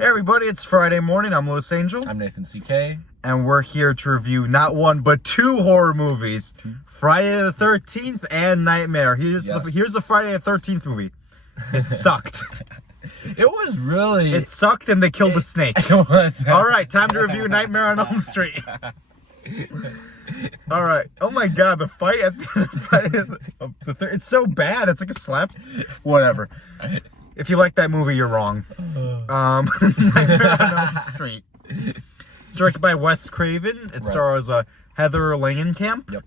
Hey everybody, it's Friday morning. I'm Louis Angel. I'm Nathan CK. And we're here to review not one, but two horror movies. Friday the 13th and Nightmare. Here's the Friday the 13th movie. It sucked. It was really... It sucked and they killed the snake. It was. All right, time to review Nightmare on Elm Street. All right. Oh my God, the fight at it's so bad. It's like a slap. Whatever. If you like that movie, you're wrong. Nightmare on Elm Street. It's directed by Wes Craven. It stars Heather Langenkamp. Yep.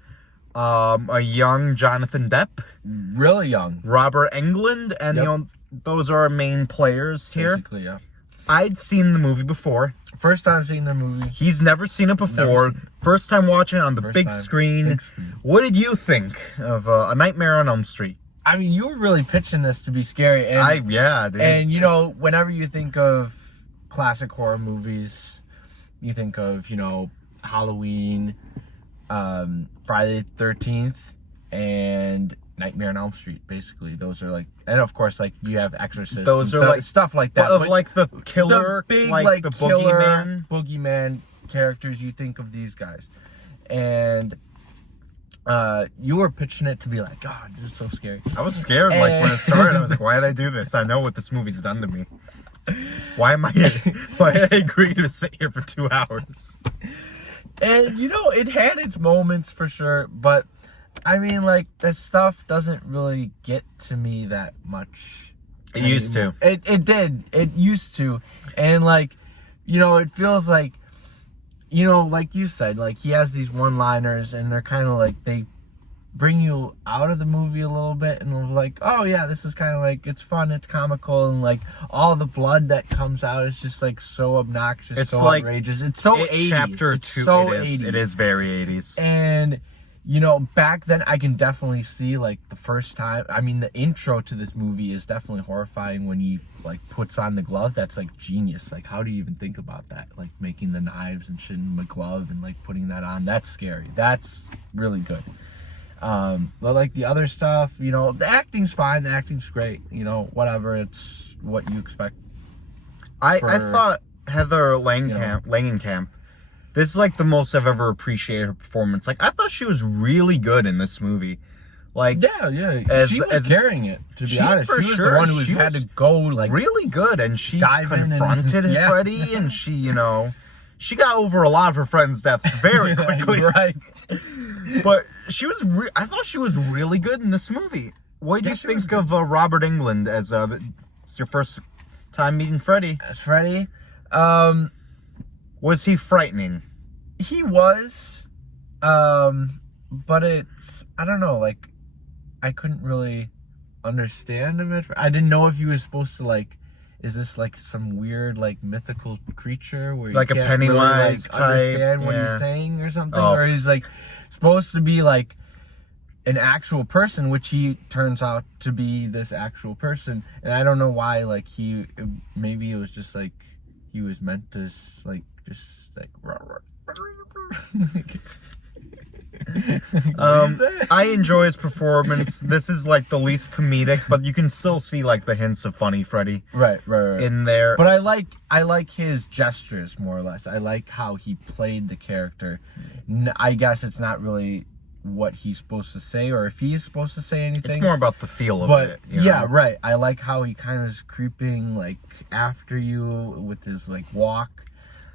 A young Jonathan Depp. Really young. Robert Englund. And, you know, those are our main players here. Basically, yeah. I'd seen the movie before. First time seeing the movie. He's never seen it before. First time watching it on the big time. screen. Big screen. What did you think of A Nightmare on Elm Street? I mean, you were really pitching this to be scary. And, yeah, dude. And, you know, whenever you think of classic horror movies, you think of, you know, Halloween, Friday the 13th, and Nightmare on Elm Street, basically. Those are like, and of course, like, you have Exorcist. Those are like stuff like that. Of like the killer, the big, like the killer, boogeyman characters, you think of these guys. And you were pitching it to be like, God, this is so scary. I was scared, like, when it started. I was like, why did I do this? I know what this movie's done to me. Why did I agree to sit here for 2 hours? And, you know, it had its moments for sure, but, I mean, like, this stuff doesn't really get to me that much. It used to. It did. It used to. And, like, you know, it feels like, you know, like you said, like, he has these one-liners, and they're kind of like, they bring you out of the movie a little bit, and we're like, oh, yeah, this is kind of like, it's fun, it's comical, and, like, all the blood that comes out is just, like, so obnoxious, it's so like, outrageous. It's so 80s. Chapter it's 2, so it is. 80s. It is very 80s. And, you know, back then, I can definitely see, like, the first time, I mean, the intro to this movie is definitely horrifying when he, like, puts on the glove. That's, like, genius. Like, how do you even think about that? Like, making the knives and shit in the glove and, like, putting that on. That's scary. That's really good. But, like, the other stuff, you know, the acting's fine. The acting's great. You know, whatever. It's what you expect. I thought Heather Langenkamp, this is, like, the most I've ever appreciated her performance. Like, I thought she was really good in this movie. Like, yeah. She was carrying it, to be honest. She was the one who had to go, like, really good. And she confronted Freddy, and she, you know, she got over a lot of her friends' deaths very quickly. Right. But she was, I thought she was really good in this movie. What did you think of Robert Englund as it's your first time meeting Freddy? As Freddy? Was he frightening? He was. But it's, I don't know, like, I couldn't really understand him at first. I didn't know if he was supposed to, like, is this like some weird, like, mythical creature where you like can't a Pennywise really, like, understand what he's saying or something? Or he's, like, supposed to be, like, an actual person, which he turns out to be this actual person. And I don't know why, like, maybe it was just, like, he was meant to, like, just, like, I enjoy his performance. This is, like, the least comedic, but you can still see, like, the hints of funny Freddy right in there. But I like his gestures, more or less. I like how he played the character. I guess it's not really what he's supposed to say, or if he's supposed to say anything. It's more about the feel of it. Yeah, right. I like how he kind of is creeping, like, after you with his, like, walk.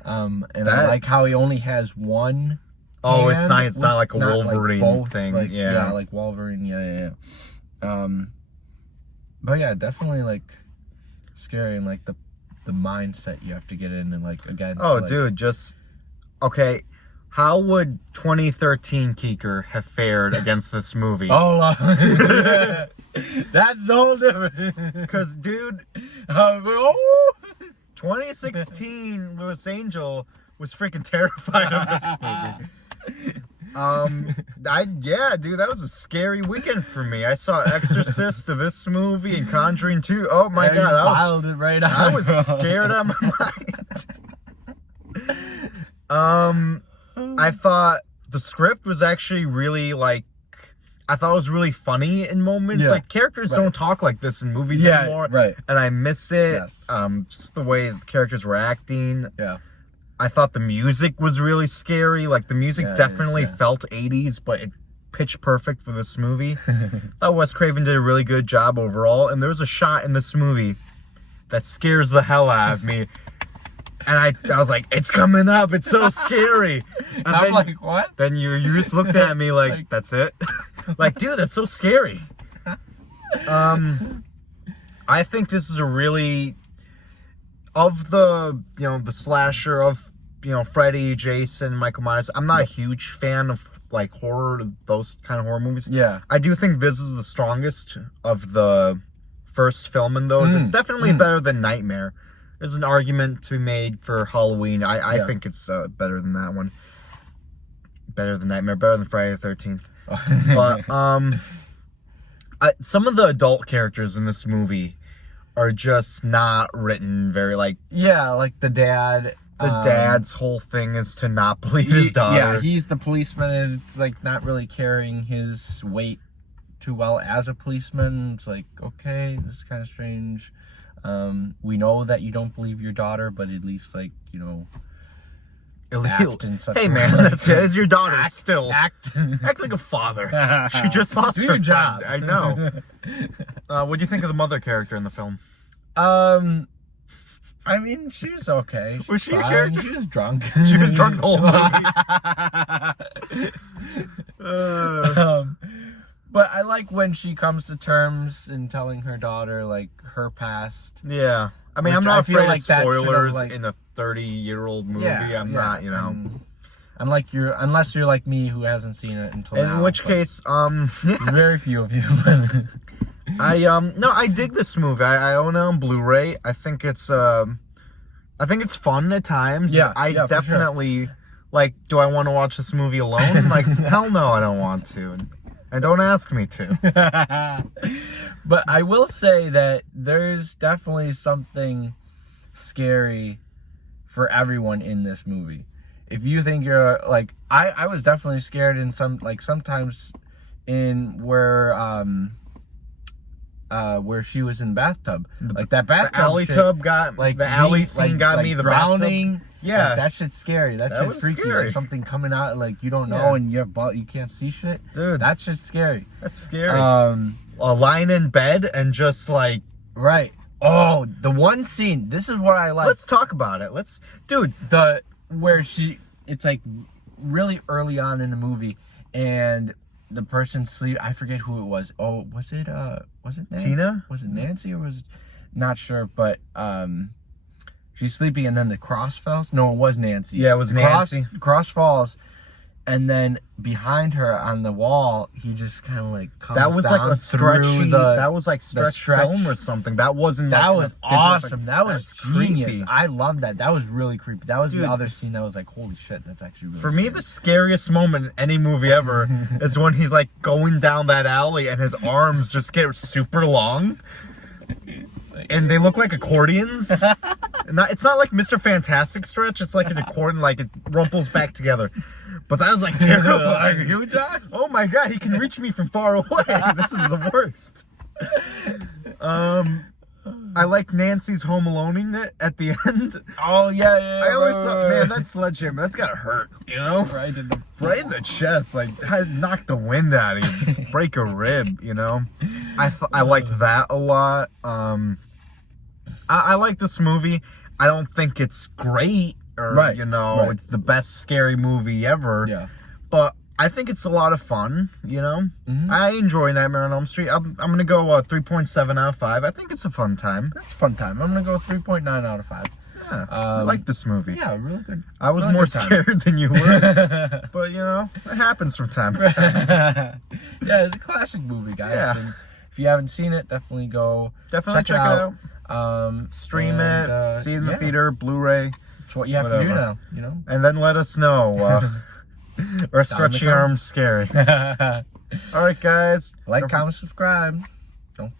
And I like how he only has one. Oh, it's not like a Wolverine, like both, thing. Like, yeah, like Wolverine. Yeah. But yeah, definitely, like, scary, and, like, the mindset you have to get in, and, like, again. Oh, dude, just okay. How would 2013 Keeker have fared against this movie? Oh, that's so different. Because, dude, 2016 Louis Angel was freaking terrified of this movie. Dude, that was a scary weekend for me. I saw Exorcist to this movie and Conjuring 2. Oh my God, I was scared out of my mind. I thought the script was actually really, like, I thought it was really funny in moments. Yeah. Like, characters don't talk like this in movies Yeah, anymore. right. And I miss it. Yes. Just the way the characters were acting. Yeah. I thought the music was really scary. Like, the music Yeah, it is, definitely yeah. felt 80s, but it pitch perfect for this movie. I thought Wes Craven did a really good job overall. And there's a shot in this movie that scares the hell out of me. And I was like, it's coming up. It's so scary. And I'm then, like, what? then you just looked at me like that's it. Like, dude, that's so scary. I think this is a really, of the, the slasher of, Freddy, Jason, Michael Myers. I'm not a huge fan of like horror, those kind of horror movies. Yeah. I do think this is the strongest of the first film in those. It's definitely better than Nightmare. There's an argument to be made for Halloween. I think it's better than that one. Better than Nightmare. Better than Friday the 13th. But some of the adult characters in this movie are just not written very like. Yeah, like the dad. The dad's whole thing is to not believe his daughter. Yeah, he's the policeman, and it's like not really carrying his weight too well as a policeman. It's like, okay, this is kind of strange. We know that you don't believe your daughter, but at least, like, act in such Hey a man, way. that's your daughter still. Act. Act like a father. She just lost Do her your friend. job. I know. What do you think of the mother character in the film? I mean, she was okay. Was she a fine. character? She was drunk. She was drunk the whole movie. But I like when she comes to terms in telling her daughter, like, her past. Yeah. I mean, Which I'm not I feel afraid like of that should've, spoilers like- in a 30-year-old movie. Yeah, I'm yeah. not, Unlike unless you're like me who hasn't seen it until now. In which but case, very few of you. I dig this movie. I own it on Blu-ray. I think it's fun at times. Yeah, I yeah, for sure. definitely like. Do I want to watch this movie alone? Like, hell no, I don't want to, and don't ask me to. But I will say that there's definitely something scary for everyone in this movie. If you think you're like, I was definitely scared in sometimes in where she was in the bathtub, like that bathtub The alley shit, tub got like the alley scene got like me. The drowning. bathtub. Yeah, like, that shit's scary. That That shit's was freaky. scary. Like something coming out, like you don't know, Yeah. and you can't see shit. Dude, That shit's scary. that's scary. Lying in bed and just like, Right. Oh, the one scene. This is what I like. let's talk about it. Dude. Where it's like really early on in the movie, and the person I forget who it was. Oh, was it Nancy? Tina? Was it Nancy or was it, not sure, but she's sleeping and then the cross falls. No, it was Nancy. Yeah, it was Nancy. Cross falls, and then behind her on the wall, he just kind of like comes That was like down a through stretchy. That was like stretch stretch. film or something. That wasn't. That like was a digital awesome. effect. That was That's genius. creepy. I love that. That was really creepy. That was Dude. the other scene that was like, holy shit, that's actually really For me, scary. the scariest moment in any movie ever is when he's like going down that alley and his arms just get super long. And they look like accordions. It's not like Mr. Fantastic stretch. It's like an accordion, like it rumples back together. But that was like terrible. Are you, Josh? Oh my god, he can reach me from far away. This is the worst. I like Nancy's home aloneing it at the end. Oh yeah. I always thought, man, that sledgehammer, that's gotta hurt, you know? Right in the chest, like knock the wind out of you, break a rib, you know? I liked that a lot. I like this movie. I don't think it's great or Right, right. it's the best scary movie ever. Yeah. But I think it's a lot of fun, you know? Mhm. I enjoy Nightmare on Elm Street. I'm gonna go 3.7 out of 5. I think it's a fun time. That's a fun time. I'm gonna go 3.9 out of 5. Yeah, I like this movie. Yeah, really good. I was really more good time. scared than you were. But, it happens from time to time. Yeah, it's a classic movie, guys. Yeah. And if you haven't seen it, definitely go Definitely check it out. Stream and, it, see it in the yeah. theater, Blu-ray, It's what you have to do Whatever. now, and then let us know. Or stretchy comments. arms scary. All right, guys. Like, comment, subscribe. Don't